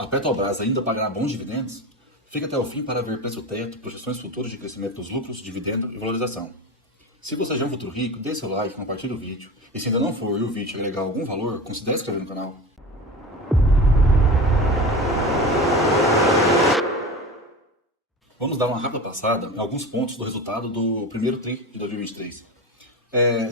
A Petrobras ainda pagará bons dividendos? Fica até o fim para ver preço-teto, projeções futuras de crescimento dos lucros, dividendo e valorização. Se você já é um futuro rico, dê seu like, compartilhe o vídeo. E se ainda não for e o vídeo agregar algum valor, considere se inscrever no canal. Vamos dar uma rápida passada em alguns pontos do resultado do primeiro TRI de 2023.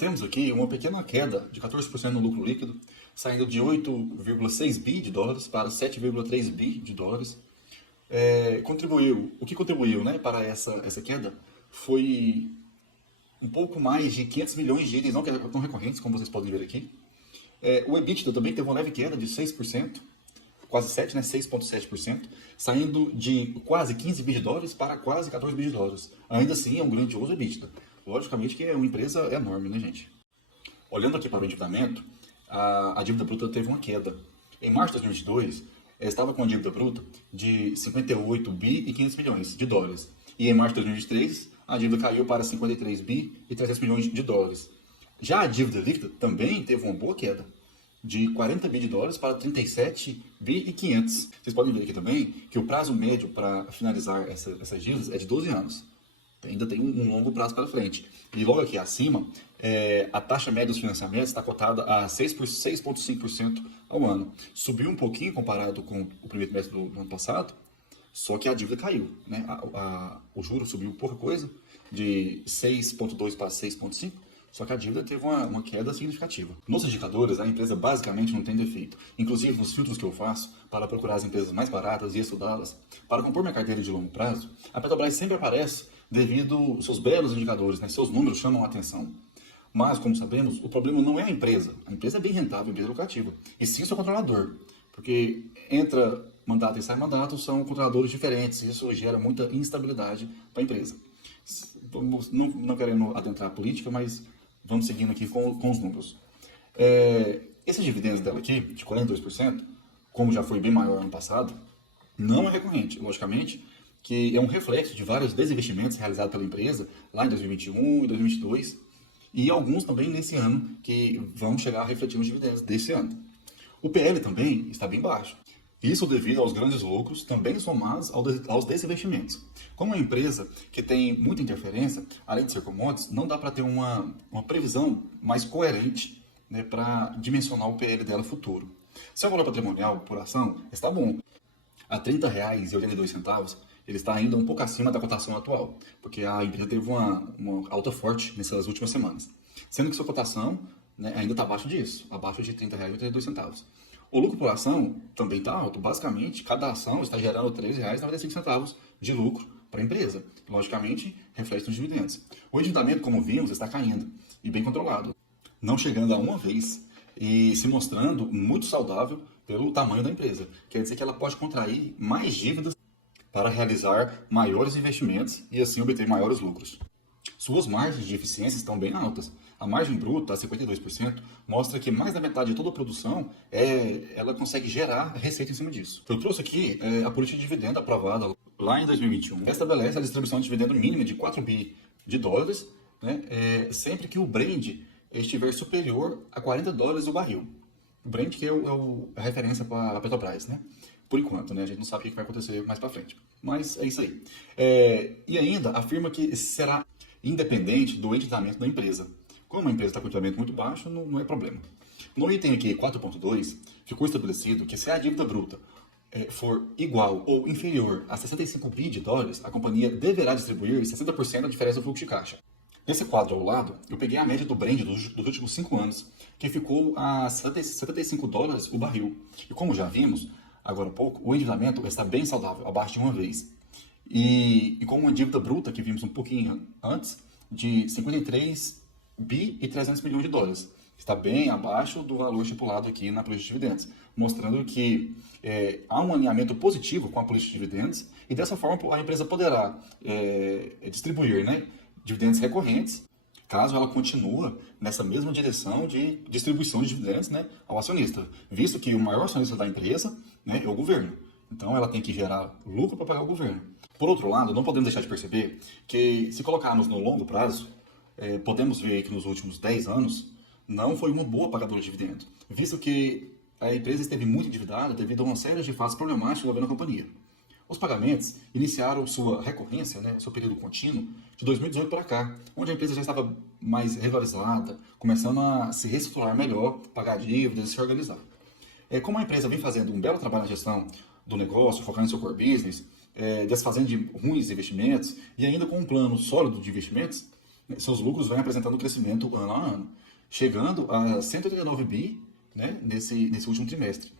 Temos aqui uma pequena queda de 14% no lucro líquido, saindo de 8,6 bi de dólares para 7,3 bi de dólares. O que contribuiu, né, para essa queda foi um pouco mais de 500 milhões de itens não recorrentes, como vocês podem ver aqui. O EBITDA também teve uma leve queda de 6%, quase 7%, né, 6,7%, saindo de quase 15 bi de dólares para quase 14 bi de dólares. Ainda assim, é um grandioso EBITDA. Logicamente que é uma empresa enorme, né, gente? Olhando aqui para o endividamento, a dívida bruta teve uma queda. Em março de 2022, estava com a dívida bruta de 58 bi e 500 milhões de dólares. E em março de 2023, a dívida caiu para 53 bi e 300 milhões de dólares. Já a dívida líquida também teve uma boa queda, de 40 bi de dólares para 37 bi e 500. Vocês podem ver aqui também que o prazo médio para finalizar essas dívidas é de 12 anos. Ainda tem um longo prazo pela frente. E logo aqui acima, a taxa média dos financiamentos está cotada a 6,5% ao ano. Subiu um pouquinho comparado com o primeiro trimestre do ano passado, só que a dívida caiu, né? O juro subiu pouca coisa, de 6,2 para 6,5, só que a dívida teve uma queda significativa. Nos indicadores, a empresa basicamente não tem defeito. Inclusive, nos filtros que eu faço para procurar as empresas mais baratas e estudá-las, para compor minha carteira de longo prazo, a Petrobras sempre aparece devido aos seus belos indicadores, né? Seus números chamam a atenção. Mas, como sabemos, o problema não é a empresa. A empresa é bem rentável, a empresa é lucrativa. E sim o seu controlador. Porque entra mandato e sai mandato, são controladores diferentes. E isso gera muita instabilidade para a empresa. Não querendo adentrar a política, mas vamos seguindo aqui com os números. Esses dividendos dela aqui, de 42%, como já foi bem maior ano passado, não é recorrente, logicamente, que é um reflexo de vários desinvestimentos realizados pela empresa lá em 2021 e 2022, e alguns também nesse ano, que vão chegar a refletir nos dividendos desse ano. O PL também está bem baixo. Isso devido aos grandes lucros, também somados aos desinvestimentos. Como é uma empresa que tem muita interferência, além de ser commodities, não dá para ter uma previsão mais coerente, né, para dimensionar o PL dela futuro. Seu valor patrimonial por ação está bom. A R$ 30,82, ele está ainda um pouco acima da cotação atual, porque a empresa teve uma alta forte nessas últimas semanas. Sendo que sua cotação, né, ainda está abaixo disso, abaixo de R$ 30,82. O lucro por ação também está alto. Basicamente, cada ação está gerando R$ 13,95 de lucro para a empresa. Logicamente, reflete nos dividendos. O endividamento, como vimos, está caindo e bem controlado, não chegando a uma vez e se mostrando muito saudável pelo tamanho da empresa. Quer dizer que ela pode contrair mais dívidas para realizar maiores investimentos e assim obter maiores lucros. Suas margens de eficiência estão bem altas. A margem bruta, a 52%, mostra que mais da metade de toda a produção ela consegue gerar receita em cima disso. Eu trouxe aqui a política de dividendo aprovada lá em 2021. Estabelece a distribuição de dividendo mínima de 4 bi de dólares, né, sempre que o Brent estiver superior a 40 dólares o barril. O Brent que é a referência para a Petrobras, né? Por enquanto, né? A gente não sabe o que vai acontecer mais para frente. Mas é isso aí. E ainda afirma que será independente do endividamento da empresa. Como a empresa está com endividamento muito baixo, não é problema. No item aqui 4.2, ficou estabelecido que se a dívida bruta for igual ou inferior a 65 bi de dólares, a companhia deverá distribuir 60% da diferença do fluxo de caixa. Nesse quadro ao lado, eu peguei a média do Brent dos últimos 5 anos, que ficou a 75 dólares o barril. E como já vimos, agora há pouco, o endividamento está bem saudável, abaixo de uma vez. E com uma dívida bruta, que vimos um pouquinho antes, de 53 bi e 300 milhões de dólares. Está bem abaixo do valor estipulado aqui na política de dividendos, mostrando que há um alinhamento positivo com a política de dividendos e dessa forma a empresa poderá distribuir, né, dividendos recorrentes, caso ela continue nessa mesma direção de distribuição de dividendos, né, ao acionista, visto que o maior acionista da empresa, né, é o governo. Então ela tem que gerar lucro para pagar o governo. Por outro lado, não podemos deixar de perceber que se colocarmos no longo prazo, podemos ver que nos últimos 10 anos não foi uma boa pagadora de dividendos, visto que a empresa esteve muito endividada devido a uma série de fatos problemáticos envolvendo a companhia. Os pagamentos iniciaram sua recorrência, seu período contínuo, de 2018 para cá, onde a empresa já estava mais regularizada, começando a se reestruturar melhor, pagar dívidas e se organizar. Como a empresa vem fazendo um belo trabalho na gestão do negócio, focando em seu core business, desfazendo de ruins investimentos e ainda com um plano sólido de investimentos, seus lucros vêm apresentando crescimento ano a ano, chegando a 189 bi, nesse último trimestre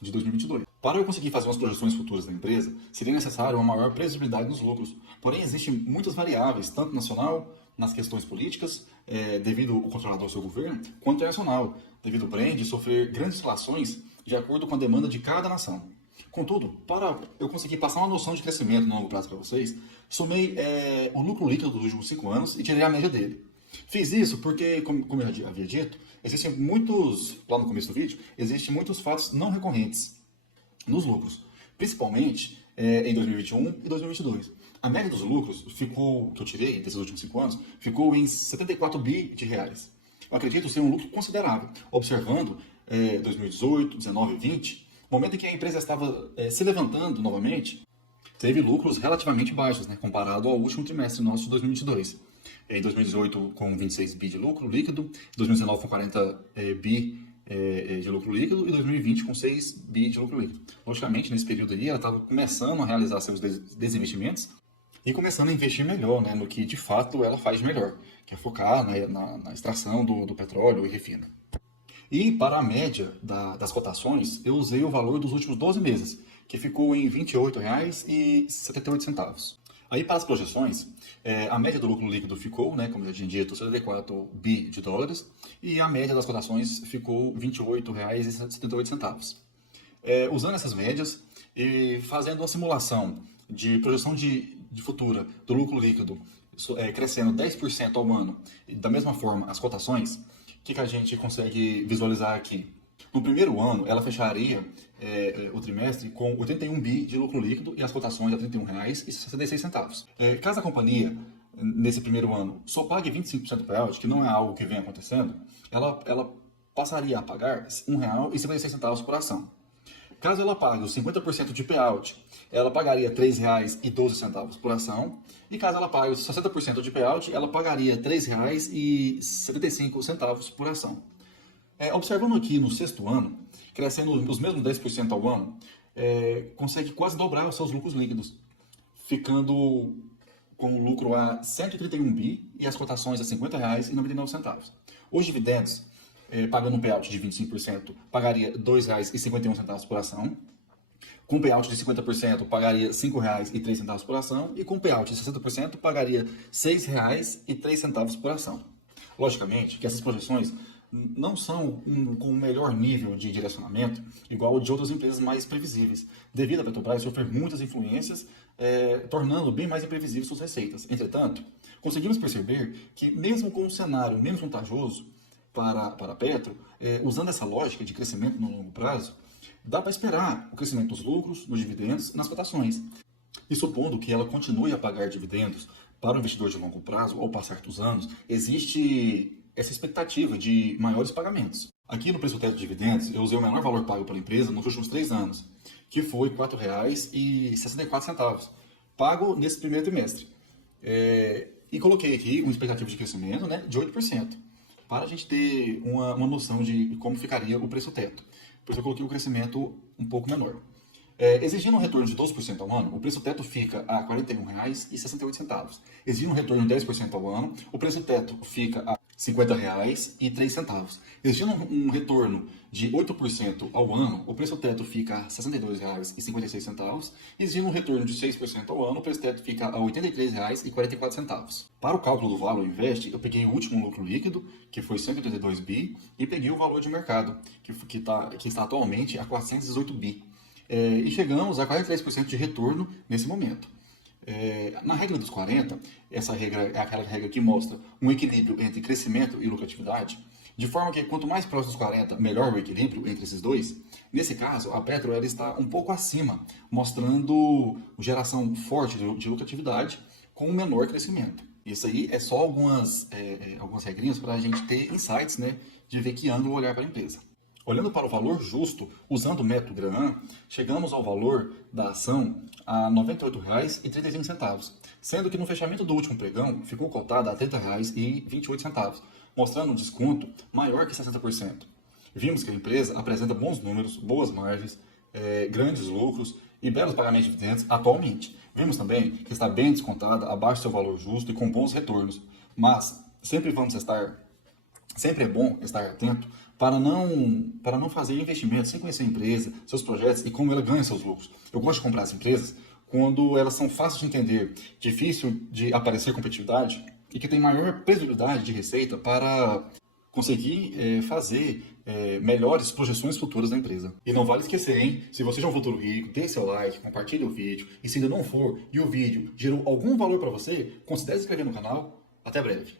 de 2022. Para eu conseguir fazer umas projeções futuras da empresa, seria necessário uma maior previsibilidade nos lucros. Porém, existem muitas variáveis, tanto nacional, nas questões políticas, devido ao controlador do seu governo, quanto internacional, devido ao brand sofrer grandes oscilações de acordo com a demanda de cada nação. Contudo, para eu conseguir passar uma noção de crescimento no longo prazo para vocês, somei o lucro líquido dos últimos 5 anos e tirei a média dele. Fiz isso porque, como eu já havia dito, existem muitos, lá no começo do vídeo, existem muitos fatos não recorrentes nos lucros, principalmente em 2021 e 2022. A média dos lucros ficou, que eu tirei desses últimos 5 anos, ficou em 74 bi de reais. Eu acredito ser um lucro considerável, observando 2018, 19 e 20, momento em que a empresa estava se levantando novamente, teve lucros relativamente baixos, comparado ao último trimestre nosso de 2022. Em 2018, com 26 bi de lucro líquido, 2019 com 40 bi de lucro líquido e 2020 com 6 bi de lucro líquido. Logicamente, nesse período aí, ela estava começando a realizar seus desinvestimentos e começando a investir melhor no que de fato ela faz melhor, que é focar na extração do petróleo e refino. E para a média das cotações, eu usei o valor dos últimos 12 meses, que ficou em R$ 28,78. Aí, para as projeções, a média do lucro líquido ficou, como eu já tinha dito, 74 bi de dólares, e a média das cotações ficou R$ 28,78. Usando essas médias e fazendo uma simulação de projeção de futura do lucro líquido crescendo 10% ao ano, e da mesma forma as cotações, o que a gente consegue visualizar aqui? No primeiro ano, ela fecharia o trimestre com 81 bi de lucro líquido e as cotações a R$ 31,66. Caso a companhia, nesse primeiro ano, só pague 25% do payout, que não é algo que vem acontecendo, ela passaria a pagar R$ 1,56 por ação. Caso ela pague os 50% de payout, ela pagaria R$ 3,12 por ação. E caso ela pague os 60% de payout, ela pagaria R$ 3,75 por ação. Observando aqui no sexto ano, crescendo os mesmos 10% ao ano, consegue quase dobrar os seus lucros líquidos, ficando com o lucro a 131 bi e as cotações a R$ 50,99. Os dividendos, pagando um payout de 25%, pagaria R$ 2,51 por ação. Com payout de 50%, pagaria R$ 5,03 por ação. E com payout de 60%, pagaria R$ 6,03 por ação. Logicamente que essas projeções não são com o melhor nível de direcionamento, igual ao de outras empresas mais previsíveis, devido a Petrobras sofrer muitas influências, tornando bem mais imprevisíveis suas receitas. Entretanto, conseguimos perceber que, mesmo com um cenário menos vantajoso para a Petro, usando essa lógica de crescimento no longo prazo, dá para esperar o crescimento dos lucros, dos dividendos e nas cotações. E supondo que ela continue a pagar dividendos para o investidor de longo prazo, ao passar dos anos, existe essa expectativa de maiores pagamentos. Aqui no preço teto de dividendos, eu usei o menor valor pago pela empresa nos últimos 3 anos, que foi R$ 4,64, pago nesse primeiro trimestre. E coloquei aqui uma expectativa de crescimento de 8%, para a gente ter uma noção de como ficaria o preço teto. Por isso eu coloquei um crescimento um pouco menor. Exigindo um retorno de 12% ao ano, o preço teto fica a R$ 41,68. Exigindo um retorno de 10% ao ano, o preço teto fica a R$ 50,03. Exigindo um retorno de 8% ao ano, o preço teto fica a R$ 62,56. Exigindo um retorno de 6% ao ano, o preço teto fica a R$ 83,44. Para o cálculo do Valor Invest, eu peguei o último lucro líquido, que foi 182 bi, e peguei o valor de mercado, que está atualmente a 418 bi. E chegamos a 43% de retorno nesse momento. Na regra dos 40, essa regra é aquela regra que mostra um equilíbrio entre crescimento e lucratividade, de forma que quanto mais próximo dos 40, melhor o equilíbrio entre esses dois. Nesse caso, a Petro ela está um pouco acima, mostrando geração forte de lucratividade com um menor crescimento. Isso aí é só algumas regrinhas para a gente ter insights, de ver que ângulo olhar para a empresa. Olhando para o valor justo, usando o método Graham, chegamos ao valor da ação a R$ 98,35, sendo que no fechamento do último pregão ficou cotada a R$ 30,28, mostrando um desconto maior que 60%. Vimos que a empresa apresenta bons números, boas margens, grandes lucros e belos pagamentos de dividendos atualmente. Vimos também que está bem descontada, abaixo do seu valor justo e com bons retornos. Mas sempre é bom estar atento para não fazer investimentos sem conhecer a empresa, seus projetos e como ela ganha seus lucros. Eu gosto de comprar as empresas quando elas são fáceis de entender, difícil de aparecer competitividade e que tem maior previsibilidade de receita para conseguir fazer melhores projeções futuras da empresa. E não vale esquecer, hein? Se você já é um futuro rico, dê seu like, compartilhe o vídeo. E se ainda não for, e o vídeo gerou algum valor para você, considere se inscrever no canal. Até breve.